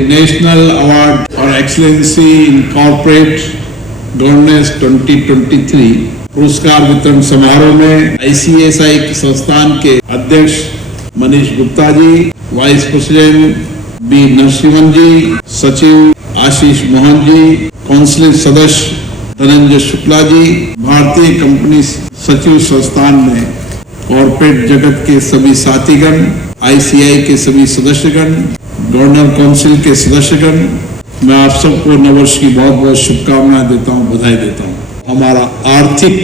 National award और excellency in corporate governance 2023 पुरस्कार वितरण समारोह में ICSI संस्थान के अध्यक्ष Manish Gupta ji, vice president B Narasimhan जी, सचिव आशीष मोहन जी, काउंसिल सदस्य धनंजय शुक्ला जी, भारतीय कंपनी सचिव संस्थान में कॉर्पोरेट जगत के सभी साथीगण, ICI के सभी सदस्यगण, गवर्नर काउंसिल के सदस्यगण, मैं आप सबको नववर्ष की बहुत बहुत शुभकामनाएं देता हूं, बधाई देता हूं। हमारा आर्थिक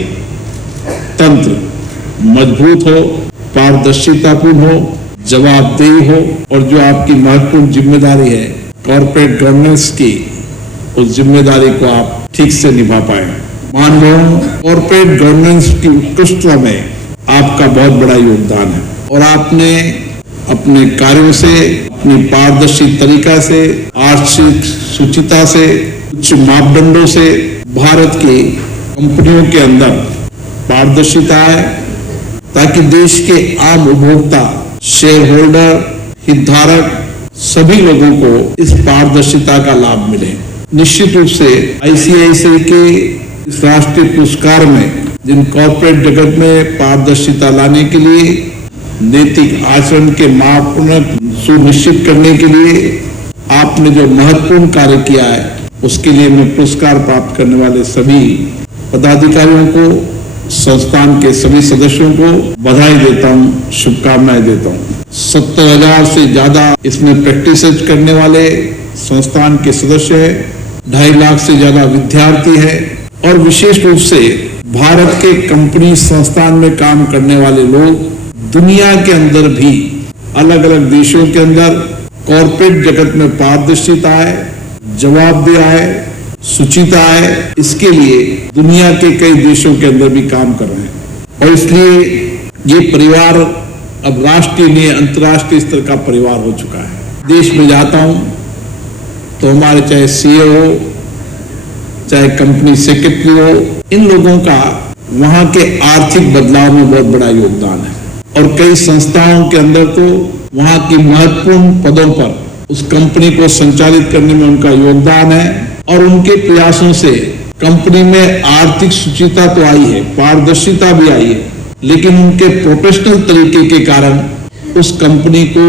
तंत्र मजबूत हो, पारदर्शितापूर्ण हो, जवाबदेही हो और जो आपकी महत्वपूर्ण जिम्मेदारी है कॉर्पोरेट गवर्नेंस की, उस जिम्मेदारी को आप ठीक से निभा पाए। माननीय कॉर्पोरेट गवर्नेंस की उत्कृष्टता में आपका बहुत बड़ा योगदान है और आपने अपने कार्यों से, अपनी पारदर्शी तरीका से, आर्थिक शुचिता से, उच्च मापदंडों से भारत की कंपनियों के अंदर पारदर्शिता है ताकि देश के आम उपभोक्ता, शेयर होल्डर, हितधारक सभी लोगों को इस पारदर्शिता का लाभ मिले। निश्चित रूप से ICICI के इस राष्ट्रीय पुरस्कार में जिन कॉर्पोरेट जगत में पारदर्शिता लाने के लिए, नैतिक आचरण के मापदंड सुनिश्चित करने के लिए आपने जो महत्वपूर्ण कार्य किया है, उसके लिए मैं पुरस्कार प्राप्त करने वाले सभी पदाधिकारियों को, संस्थान के सभी सदस्यों को बधाई देता हूं, शुभकामनाएं देता हूं। 70,000 से ज्यादा इसमें प्रैक्टिस करने वाले संस्थान के सदस्य है, 2.5 लाख से ज्यादा विद्यार्थी है और विशेष रूप से भारत के कंपनी संस्थान में काम करने वाले लोग दुनिया के अंदर भी अलग अलग देशों के अंदर कॉर्पोरेट जगत में पारदर्शिता है, जवाबदेही है, शुचिता है, इसके लिए दुनिया के कई देशों के अंदर भी काम कर रहे हैं और इसलिए ये परिवार अब राष्ट्रीय नहीं, अंतर्राष्ट्रीय स्तर का परिवार हो चुका है। देश में जाता हूं तो हमारे चाहे CEO हो, चाहे कंपनी सेक्रेटरी हो, इन लोगों का वहां के आर्थिक बदलाव में बहुत बड़ा योगदान है और कई संस्थाओं के अंदर तो वहां की महत्वपूर्ण पदों पर उस कंपनी को संचालित करने में उनका योगदान है और उनके प्रयासों से कंपनी में आर्थिक शुचिता तो आई है, पारदर्शिता भी आई है, लेकिन उनके प्रोफेशनल तरीके के कारण उस कंपनी को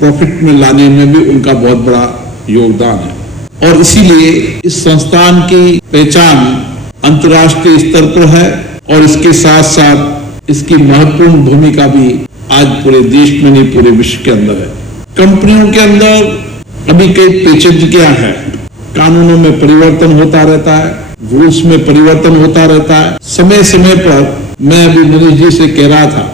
प्रॉफिट में लाने में भी उनका बहुत बड़ा योगदान है और इसीलिए इस संस्थान की पहचान अंतर्राष्ट्रीय स्तर पर है और इसके साथ साथ इसकी महत्वपूर्ण भूमिका भी आज पूरे देश में नहीं, पूरे विश्व के अंदर है। कंपनियों के अंदर अभी कई पेचीदगियां हैं, कानूनों में परिवर्तन होता रहता है, रूल्स में परिवर्तन होता रहता है। समय समय पर मैं अभी मनीष जी से कह रहा था,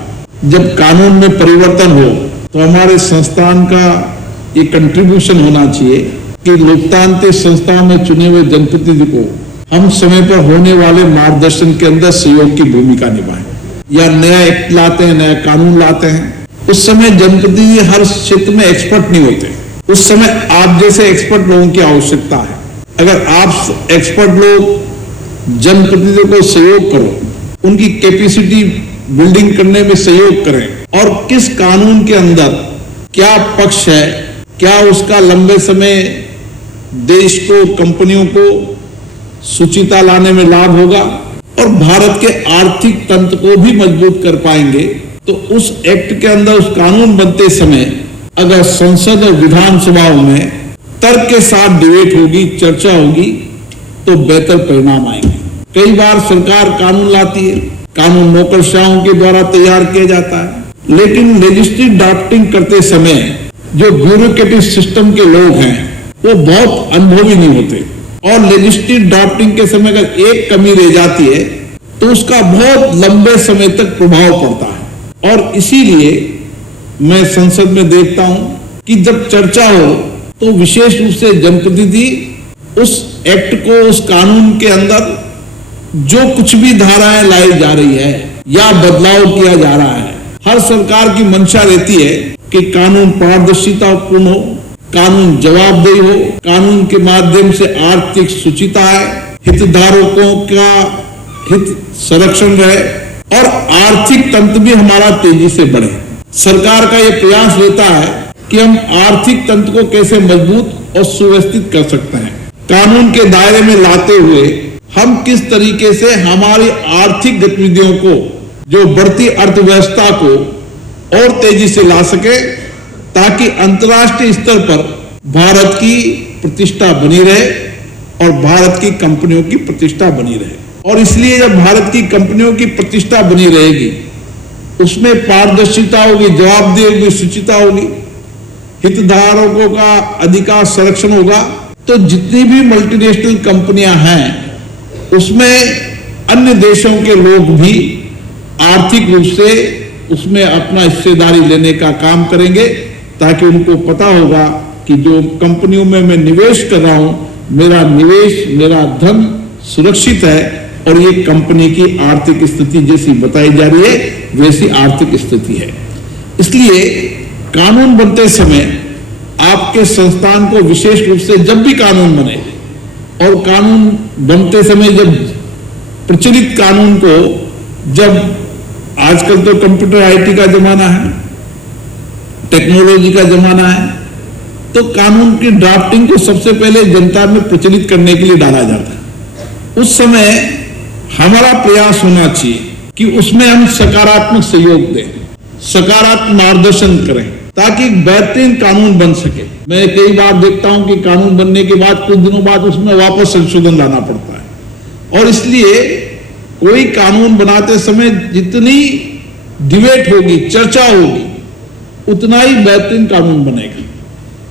जब कानून में परिवर्तन हो तो हमारे संस्थान का ये कंट्रीब्यूशन होना चाहिए कि लोकतांत्रिक संस्थाओं में चुने हुए जनप्रतिनिधि को हम समय पर होने वाले मार्गदर्शन के अंदर सहयोग की भूमिका निभाएं। या नया एक्ट लाते हैं, नया कानून लाते हैं, उस समय जनप्रतिनिधि हर क्षेत्र में एक्सपर्ट नहीं होते, उस समय आप जैसे एक्सपर्ट लोगों की आवश्यकता है। अगर आप एक्सपर्ट लोग जनप्रतिनिधियों को सहयोग करो, उनकी कैपेसिटी बिल्डिंग करने में सहयोग करें और किस कानून के अंदर क्या पक्ष है, क्या उसका लंबे समय देश को, कंपनियों को शुचिता लाने में लाभ होगा और भारत के आर्थिक तंत्र को भी मजबूत कर पाएंगे, तो उस एक्ट के अंदर, उस कानून बनते समय अगर संसद और विधानसभाओं में तर्क के साथ डिबेट होगी, चर्चा होगी, तो बेहतर परिणाम आएंगे। कई बार सरकार कानून लाती है, कानून नौकरशाहों के द्वारा तैयार किया जाता है, लेकिन लेजिस्लेटिव ड्राफ्टिंग करते समय जो ब्यूरोक्रेटिक सिस्टम के लोग हैं वो बहुत अनुभवी नहीं होते और लेजिस्लेटिव ड्राफ्टिंग के समय अगर एक कमी रह जाती है तो उसका बहुत लंबे समय तक प्रभाव पड़ता है और इसीलिए मैं संसद में देखता हूं कि जब चर्चा हो तो विशेष रूप से जनप्रतिनिधि उस एक्ट को, उस कानून के अंदर जो कुछ भी धाराएं लाई जा रही है या बदलाव किया जा रहा है, हर सरकार की मंशा रहती है कि कानून पारदर्शितापूर्ण हो, कानून जवाबदेही हो, कानून के माध्यम से आर्थिक शुचिता है, हितधारकों का हित संरक्षण रहे और आर्थिक तंत्र भी हमारा तेजी से बढ़े। सरकार का ये प्रयास रहता है कि हम आर्थिक तंत्र को कैसे मजबूत और सुव्यवस्थित कर सकते हैं। कानून के दायरे में लाते हुए हम किस तरीके से हमारी आर्थिक गतिविधियों को, जो बढ़ती अर्थव्यवस्था को और तेजी से ला सके, ताकि अंतर्राष्ट्रीय स्तर पर भारत की प्रतिष्ठा बनी रहे और भारत की कंपनियों की प्रतिष्ठा बनी रहे। और इसलिए जब भारत की कंपनियों की प्रतिष्ठा बनी रहेगी, उसमें पारदर्शिता होगी, जवाबदेही होगी, शुचिता होगी, हितधारकों का अधिकार संरक्षण होगा, तो जितनी भी मल्टीनेशनल कंपनियां हैं उसमें अन्य देशों के लोग भी आर्थिक रूप से उसमें अपना हिस्सेदारी लेने का काम करेंगे, ताकि उनको पता होगा कि जो कंपनियों में मैं निवेश कर रहा हूं, मेरा निवेश, मेरा धन सुरक्षित है और ये कंपनी की आर्थिक स्थिति जैसी बताई जा रही है वैसी आर्थिक स्थिति है। इसलिए कानून बनते समय आपके संस्थान को विशेष रूप से जब भी कानून बने और कानून बनते समय जब प्रचलित कानून को, जब आजकल तो कंप्यूटर आईटी का जमाना है, टेक्नोलॉजी का जमाना है, तो कानून की ड्राफ्टिंग को सबसे पहले जनता में प्रचलित करने के लिए डाला जाता है। उस समय हमारा प्रयास होना चाहिए कि उसमें हम सकारात्मक सहयोग दें, सकारात्मक मार्गदर्शन करें, ताकि एक बेहतरीन कानून बन सके। मैं कई बार देखता हूं कि कानून बनने के बाद कुछ दिनों बाद उसमें वापस संशोधन लाना पड़ता है, और इसलिए कोई कानून बनाते समय जितनी डिबेट होगी, चर्चा होगी, उतना ही बेहतरीन कानून बनेगा।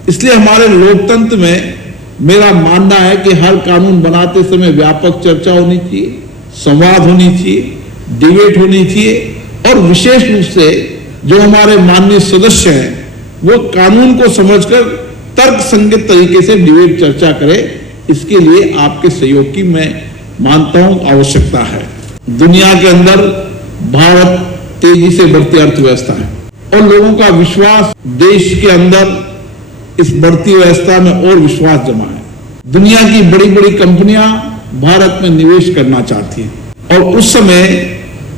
इसलिए हमारे लोकतंत्र में मेरा मानना है कि हर कानून बनाते समय व्यापक चर्चा होनी चाहिए, संवाद होनी चाहिए, डिबेट होनी चाहिए, और विशेष रूप से जो हमारे माननीय सदस्य हैं वो कानून को समझकर तर्क संगत तरीके से डिबेट चर्चा करें। इसके लिए आपके सहयोग की मैं मानता हूं आवश्यकता है। दुनिया के अंदर भारत तेजी से बढ़ती अर्थव्यवस्था है और लोगों का विश्वास देश के अंदर इस बढ़ती व्यवस्था में और विश्वास जमा है। दुनिया की बड़ी बड़ी कंपनियां भारत में निवेश करना चाहती हैं और उस समय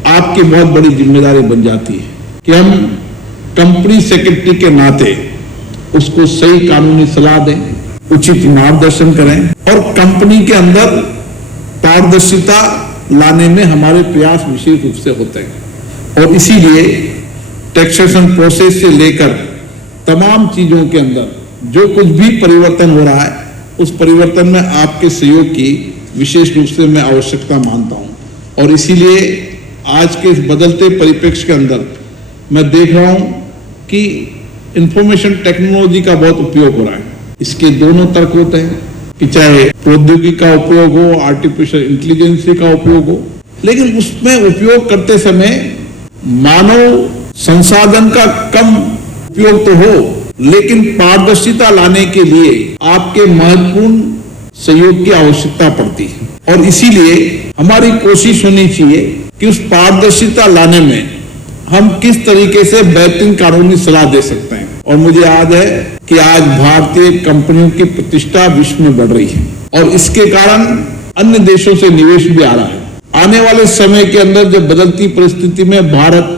आपकी बहुत बड़ी जिम्मेदारी बन जाती है कि हम कंपनी सेक्रेटरी के नाते उसको सही कानूनी सलाह दें, उचित मार्गदर्शन करें और कंपनी के अंदर पारदर्शिता लाने में हमारे प्रयास विशेष रूप से होते हैं। और इसीलिए टैक्सेशन प्रोसेस से लेकर तमाम चीजों के अंदर जो कुछ भी परिवर्तन हो रहा है, उस परिवर्तन में आपके सहयोग की विशेष रूप से मैं आवश्यकता मानता हूं। और इसीलिए आज के इस बदलते परिप्रेक्ष्य के अंदर मैं देख रहा हूं कि इंफॉर्मेशन टेक्नोलॉजी का बहुत उपयोग हो रहा है। इसके दोनों तर्क होते हैं कि चाहे प्रौद्योगिकी का उपयोग हो, आर्टिफिशियल इंटेलिजेंस का उपयोग हो, लेकिन उसमें उपयोग करते समय मानव संसाधन का कम उपयोग तो हो, लेकिन पारदर्शिता लाने के लिए आपके महत्वपूर्ण सहयोग की आवश्यकता पड़ती है। और इसीलिए हमारी कोशिश होनी चाहिए कि उस पारदर्शिता लाने में हम किस तरीके से बेहतरीन कानूनी सलाह दे सकते हैं। और मुझे याद है कि आज भारतीय कंपनियों की प्रतिष्ठा विश्व में बढ़ रही है और इसके कारण अन्य देशों से निवेश भी आ रहा है। आने वाले समय के अंदर जब बदलती परिस्थिति में भारत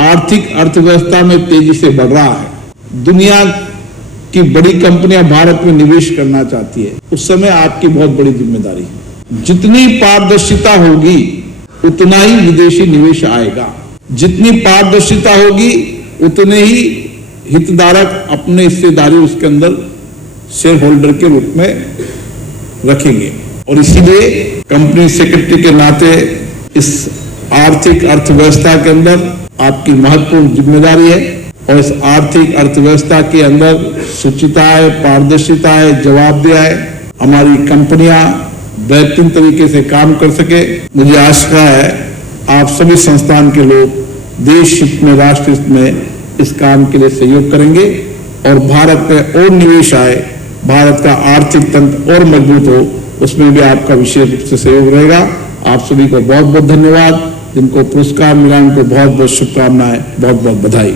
आर्थिक अर्थव्यवस्था में तेजी से बढ़ रहा है, दुनिया की बड़ी कंपनियां भारत में निवेश करना चाहती है, उस समय आपकी बहुत बड़ी जिम्मेदारी है। जितनी पारदर्शिता होगी उतना ही विदेशी निवेश आएगा, जितनी पारदर्शिता होगी उतने ही हितधारक अपने हिस्सेदारी उसके अंदर शेयर होल्डर के रूप में रखेंगे। और इसीलिए कंपनी सेक्रेटरी के नाते इस आर्थिक अर्थव्यवस्था के अंदर आपकी महत्वपूर्ण जिम्मेदारी है और इस आर्थिक अर्थव्यवस्था के अंदर शुचिता है, पारदर्शिता है, जवाबदेही है, हमारी कंपनियां बेहतरीन तरीके से काम कर सके। मुझे आशा है आप सभी संस्थान के लोग देश हित में, राष्ट्र हित में इस काम के लिए सहयोग करेंगे और भारत में और निवेश आए, भारत का आर्थिक तंत्र और मजबूत हो, उसमें भी आपका विशेष रूप से सहयोग रहेगा। आप सभी को बहुत बहुत धन्यवाद। जिनको पुरस्कार मिला उनको बहुत बहुत शुभकामनाएं, बहुत बहुत बधाई।